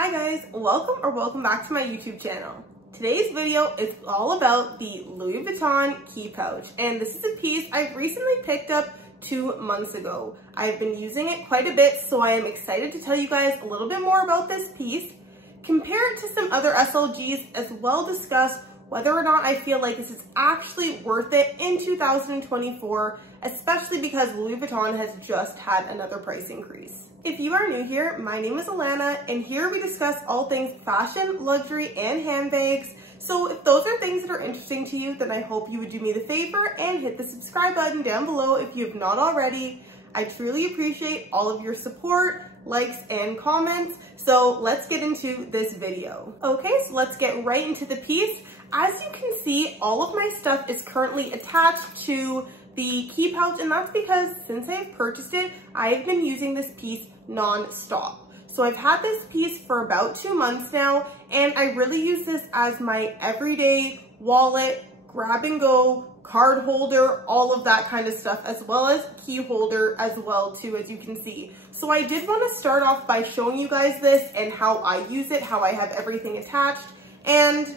Hi guys, welcome back to my YouTube channel. Today's video is all about the Louis Vuitton Key Pouch, and this is a piece I recently picked up 2 months ago. I've been using it quite a bit, so I am excited to tell you guys a little bit more about this piece, compare it to some other SLGs, as well discuss whether or not I feel like this is actually worth it in 2024, especially because Louis Vuitton has just had another price increase. If you are new here, my name is Alana, and here we discuss all things fashion, luxury, and handbags. So if those are things that are interesting to you, then I hope you would do me the favor and hit the subscribe button down below if you have not already. I truly appreciate all of your support, likes, and comments. So let's get into this video. Okay, so let's get right into the piece. As you can see, all of my stuff is currently attached to the key pouch, and that's because since I've purchased it, I've been using this piece non-stop. So I've had this piece for about 2 months now, and I really use this as my everyday wallet, grab and go, card holder, all of that kind of stuff, as well as key holder as well too, as you can see. So I did want to start off by showing you guys this and how I use it, how I have everything attached, and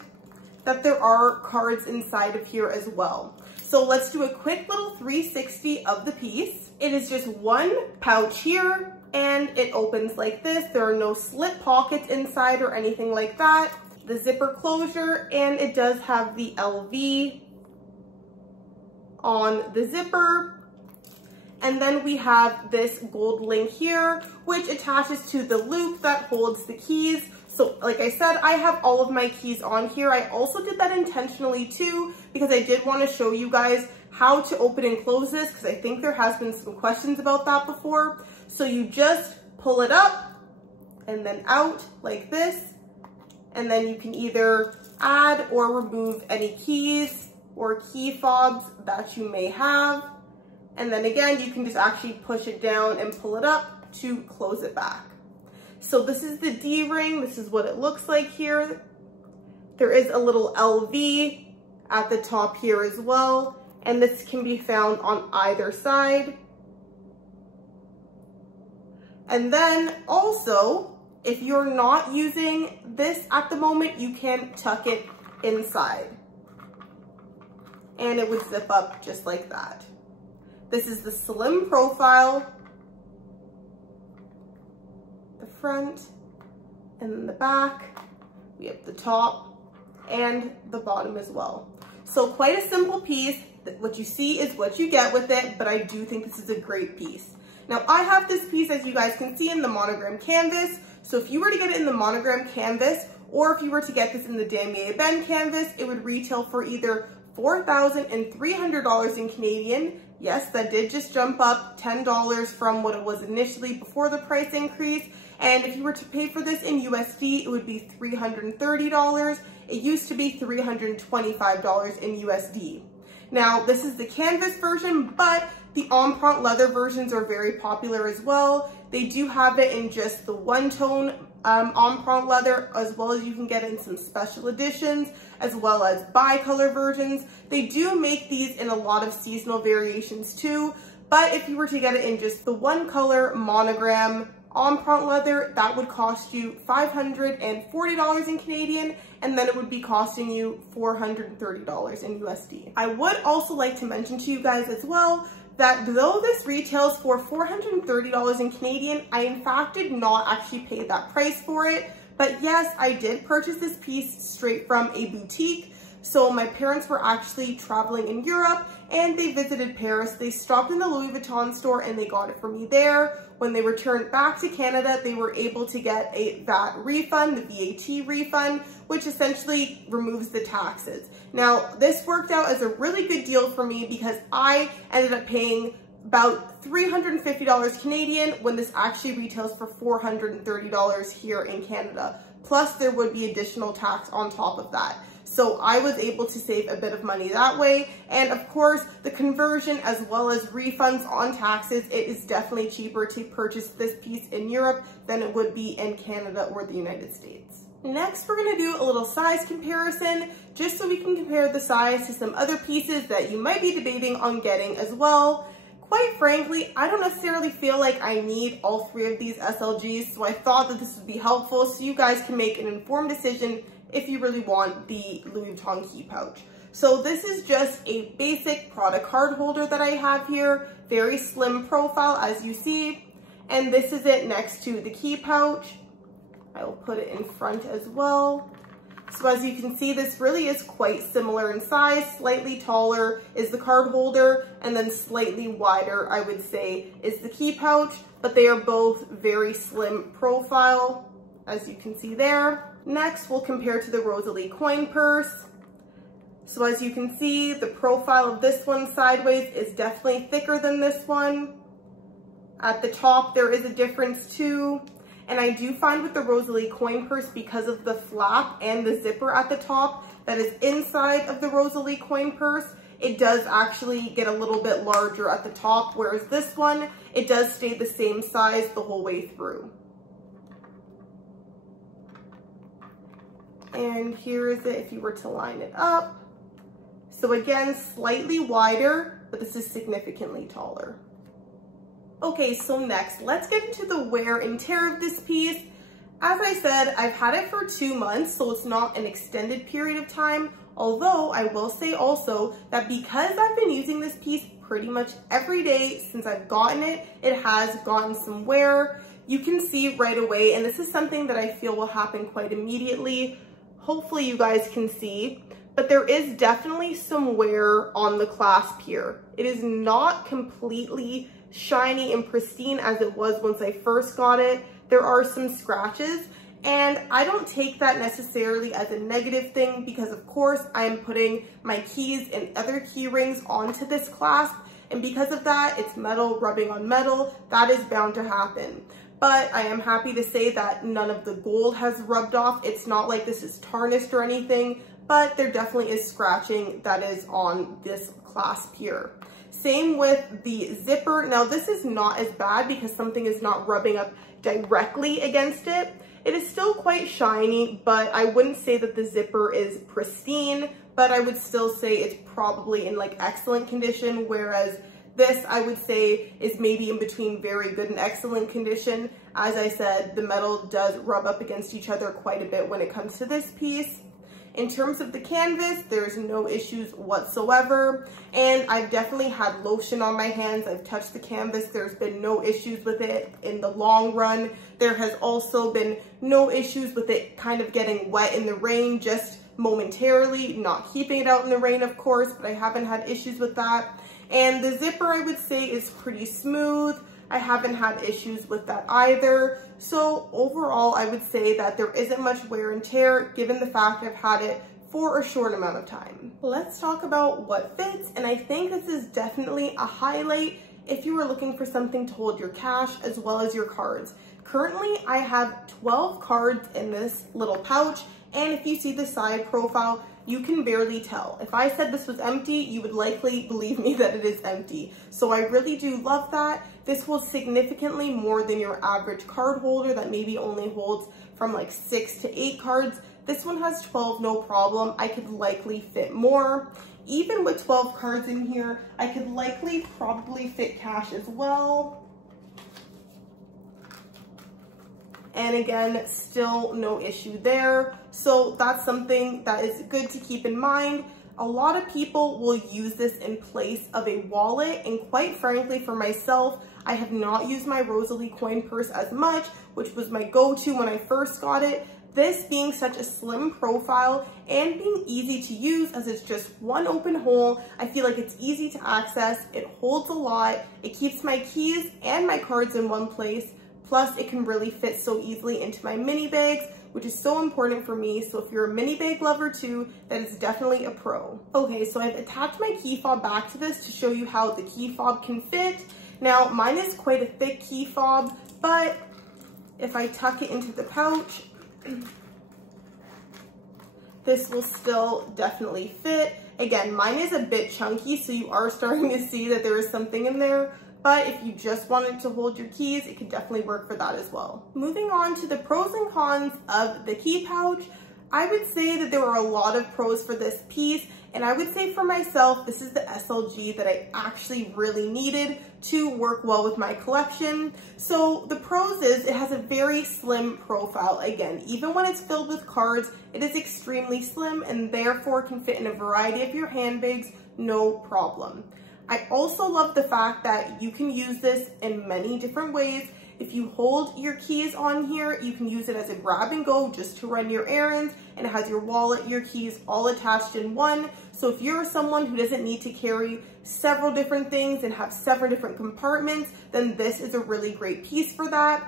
that there are cards inside of here as well. So let's do a quick little 360 of the piece. It is just one pouch here, and it opens like this. There are no slip pockets inside or anything like that. The zipper closure, and it does have the LV on the zipper. And then we have this gold link here, which attaches to the loop that holds the keys. So like I said, I have all of my keys on here. I also did that intentionally too, because I did want to show you guys how to open and close this, because I think there has been some questions about that before. So you just pull it up and then out like this, and then you can either add or remove any keys or key fobs that you may have. And then again, you can just actually push it down and pull it up to close it back. So this is the D-ring. This is what it looks like here. There is a little LV at the top here as well, and this can be found on either side. And then also, if you're not using this at the moment, you can tuck it inside, and it would zip up just like that. This is the slim profile, the front, and then the back. We have the top and the bottom as well. So quite a simple piece. What you see is what you get with it, but I do think this is a great piece. Now I have this piece, as you guys can see, in the monogram canvas. So if you were to get it in the monogram canvas, or if you were to get this in the Damier Ebene canvas, it would retail for either $4,300 in Canadian. Yes, that did just jump up $10 from what it was initially before the price increase. And if you were to pay for this in USD, it would be $330. It used to be $325 in USD. Now, this is the canvas version, but the empreinte leather versions are very popular as well. They do have it in just the one-tone empreinte leather, as well as you can get it in some special editions, as well as bi-color versions. They do make these in a lot of seasonal variations too, but if you were to get it in just the one color monogram empreinte leather, that would cost you $540 in Canadian, and then it would be costing you $430 in USD. I would also like to mention to you guys as well that though this retails for $430 in Canadian, I in fact did not actually pay that price for it. But yes, I did purchase this piece straight from a boutique. So my parents were actually traveling in Europe and they visited Paris. They stopped in the Louis Vuitton store and they got it for me there. When they returned back to Canada, they were able to get a VAT refund, the VAT refund, which essentially removes the taxes. Now, this worked out as a really good deal for me because I ended up paying about $350 Canadian when this actually retails for $430 here in Canada. Plus, there would be additional tax on top of that. So I was able to save a bit of money that way. And of course, the conversion as well as refunds on taxes, it is definitely cheaper to purchase this piece in Europe than it would be in Canada or the United States. Next, we're gonna do a little size comparison, just so we can compare the size to some other pieces that you might be debating on getting as well. quite frankly, I don't necessarily feel like I need all 3 of these SLGs, so I thought that this would be helpful so you guys can make an informed decision if you really want the Louis Vuitton Key Pouch. So this is just a basic product card holder that I have here, very slim profile as you see, and this is it next to the key pouch. I will put it in front as well. So as you can see, this really is quite similar in size. Slightly taller is the card holder, and then slightly wider, I would say, is the key pouch, but they are both very slim profile, as you can see there. Next, we'll compare to the Rosalie Coin purse. So as you can see, the profile of this one sideways is definitely thicker than this one. At the top, there is a difference too. And I do find with the Rosalie Coin purse, because of the flap and the zipper at the top that is inside of the Rosalie Coin purse, it does actually get a little bit larger at the top, whereas this one, it does stay the same size the whole way through. And here is it if you were to line it up. So again, slightly wider, but this is significantly taller. Okay, so next, let's get into the wear and tear of this piece. As I said, I've had it for 2 months, so it's not an extended period of time. Although I will say also that because I've been using this piece pretty much every day since I've gotten it, it has gotten some wear. You can see right away, and this is something that I feel will happen quite immediately. Hopefully you guys can see, but there is definitely some wear on the clasp here. It is not completely shiny and pristine as it was once I first got it. There are some scratches, and I don't take that necessarily as a negative thing because of course I am putting my keys and other key rings onto this clasp, and because of that, it's metal rubbing on metal. That is bound to happen. But I am happy to say that none of the gold has rubbed off. It's not like this is tarnished or anything, but there definitely is scratching that is on this clasp here. Same with the zipper. Now this is not as bad because something is not rubbing up directly against it. It is still quite shiny, but I wouldn't say that the zipper is pristine, but I would still say it's probably in like excellent condition, whereas this I would say is maybe in between very good and excellent condition. As I said, the metal does rub up against each other quite a bit when it comes to this piece. In terms of the canvas, there's no issues whatsoever, and I've definitely had lotion on my hands. I've touched the canvas. There's been no issues with it in the long run. There has also been no issues with it kind of getting wet in the rain just momentarily, not keeping it out in the rain, of course, but I haven't had issues with that. And the zipper, I would say, is pretty smooth. I haven't had issues with that either. So overall, I would say that there isn't much wear and tear given the fact I've had it for a short amount of time. Let's talk about what fits, and I think this is definitely a highlight if you are looking for something to hold your cash as well as your cards. Currently, I have 12 cards in this little pouch, and if you see the side profile, you can barely tell. If I said this was empty, you would likely believe me that it is empty. So I really do love that. This holds significantly more than your average card holder that maybe only holds from like 6 to 8 cards. This one has 12, no problem. I could likely fit more. Even with 12 cards in here, I could likely probably fit cash as well. And again, still no issue there. So that's something that is good to keep in mind. A lot of people will use this in place of a wallet, and quite frankly, for myself, I have not used my Rosalie Coin purse as much, which was my go-to when I first got it. This being such a slim profile and being easy to use as it's just one open hole, I feel like it's easy to access, it holds a lot, it keeps my keys and my cards in one place, plus it can really fit so easily into my mini bags, which is so important for me. So if you're a mini bag lover too, that is definitely a pro. Okay, so I've attached my key fob back to this to show you how the key fob can fit. Now, mine is quite a thick key fob, but if I tuck it into the pouch, this will still definitely fit. Again, mine is a bit chunky, so you are starting to see that there is something in there, but if you just wanted to hold your keys, it could definitely work for that as well. Moving on to the pros and cons of the key pouch. I would say that there were a lot of pros for this piece, and I would say for myself, this is the SLG that I actually really needed to work well with my collection. So the pros is it has a very slim profile. Again, even when it's filled with cards, it is extremely slim and therefore can fit in a variety of your handbags, no problem. I also love the fact that you can use this in many different ways. If you hold your keys on here, you can use it as a grab and go just to run your errands, and it has your wallet, your keys all attached in one. So if you're someone who doesn't need to carry several different things and have several different compartments, then this is a really great piece for that.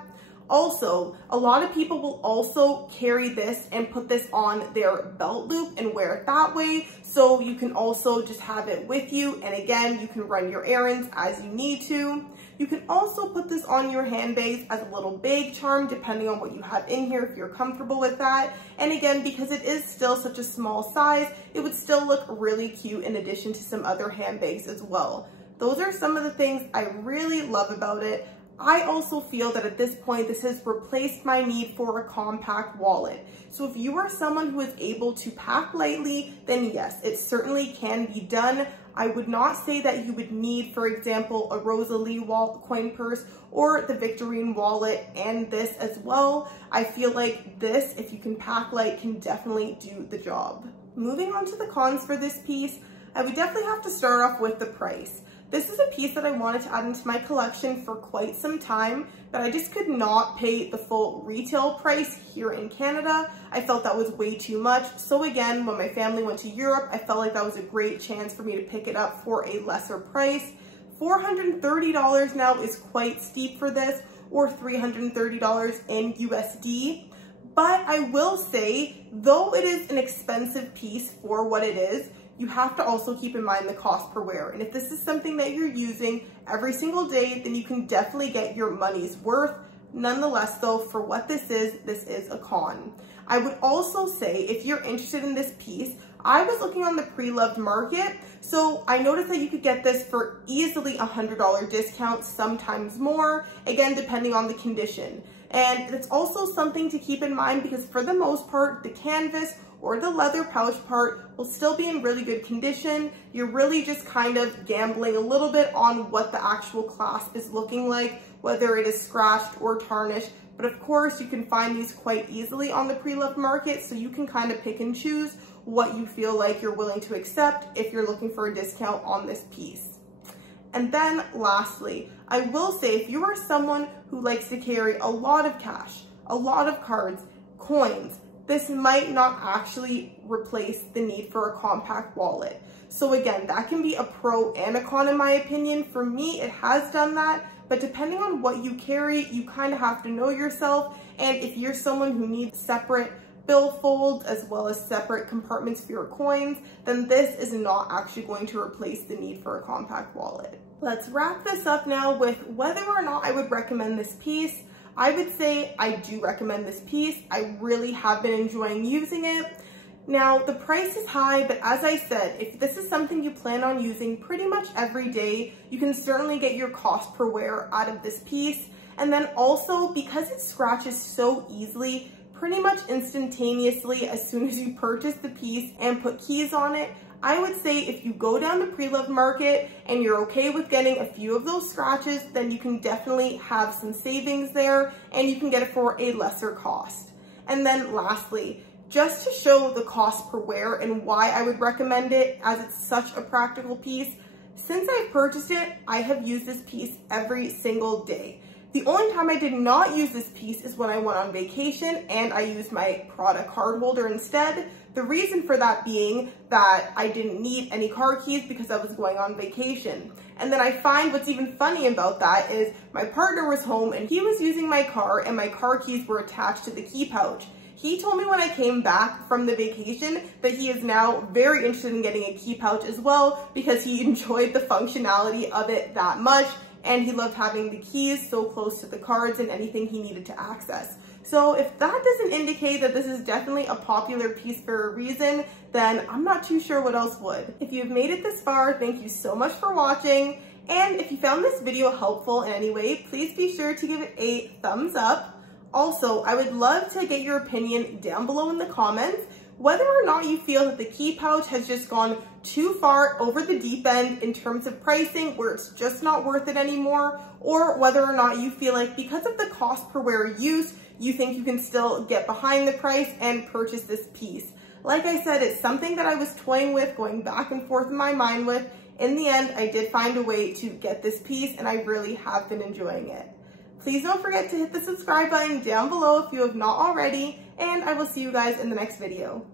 Also, a lot of people will also carry this and put this on their belt loop and wear it that way. So you can also just have it with you. And again, you can run your errands as you need to. You can also put this on your handbags as a little bag charm, depending on what you have in here, if you're comfortable with that. And again, because it is still such a small size, it would still look really cute in addition to some other handbags as well. Those are some of the things I really love about it. I also feel that at this point, this has replaced my need for a compact wallet. So if you are someone who is able to pack lightly, then yes, it certainly can be done. I would not say that you would need, for example, a Rosalie Coin purse or the Victorine wallet and this as well. I feel like this, if you can pack light, can definitely do the job. Moving on to the cons for this piece, I would definitely have to start off with the price. This is a piece that I wanted to add into my collection for quite some time, but I just could not pay the full retail price here in Canada. I felt that was way too much. So again, when my family went to Europe, I felt like that was a great chance for me to pick it up for a lesser price. $430 now is quite steep for this, or $330 in USD. But I will say, though it is an expensive piece for what it is, you have to also keep in mind the cost per wear. And if this is something that you're using every single day, then you can definitely get your money's worth. Nonetheless though, for what this is a con. I would also say, if you're interested in this piece, I was looking on the pre-loved market. So I noticed that you could get this for easily $100 discount, sometimes more, again, depending on the condition. And it's also something to keep in mind because for the most part, the canvas or the leather pouch part will still be in really good condition. You're really just kind of gambling a little bit on what the actual clasp is looking like, whether it is scratched or tarnished. But of course, you can find these quite easily on the pre-loved market, so you can kind of pick and choose what you feel like you're willing to accept if you're looking for a discount on this piece. And then lastly, I will say if you are someone who likes to carry a lot of cash, a lot of cards, coins, this might not actually replace the need for a compact wallet. So again, that can be a pro and a con in my opinion. For me, it has done that, but depending on what you carry, you kind of have to know yourself. And if you're someone who needs separate billfolds as well as separate compartments for your coins, then this is not actually going to replace the need for a compact wallet. Let's wrap this up now with whether or not I would recommend this piece. I would say I do recommend this piece. I really have been enjoying using it. Now, the price is high, but as I said, if this is something you plan on using pretty much every day, you can certainly get your cost per wear out of this piece. And then also, because it scratches so easily, pretty much instantaneously as soon as you purchase the piece and put keys on it, I would say if you go down the pre-loved market and you're okay with getting a few of those scratches, then you can definitely have some savings there and you can get it for a lesser cost. And then lastly, just to show the cost per wear and why I would recommend it as it's such a practical piece, since I've purchased it, I have used this piece every single day. The only time I did not use this piece is when I went on vacation and I used my Prada card holder instead. The reason for that being that I didn't need any car keys because I was going on vacation. And then I find what's even funny about that is my partner was home and he was using my car and my car keys were attached to the key pouch. He told me when I came back from the vacation that he is now very interested in getting a key pouch as well because he enjoyed the functionality of it that much. And he loved having the keys so close to the cards and anything he needed to access. So if that doesn't indicate that this is definitely a popular piece for a reason, then I'm not too sure what else would. If you've made it this far, thank you so much for watching. And if you found this video helpful in any way, please be sure to give it a thumbs up. Also, I would love to get your opinion down below in the comments, whether or not you feel that the key pouch has just gone too far over the deep end in terms of pricing where it's just not worth it anymore, or whether or not you feel like because of the cost per wear use, you think you can still get behind the price and purchase this piece. Like I said, it's something that I was toying with, going back and forth in my mind with. In the end, I did find a way to get this piece and I really have been enjoying it. Please don't forget to hit the subscribe button down below if you have not already, and I will see you guys in the next video.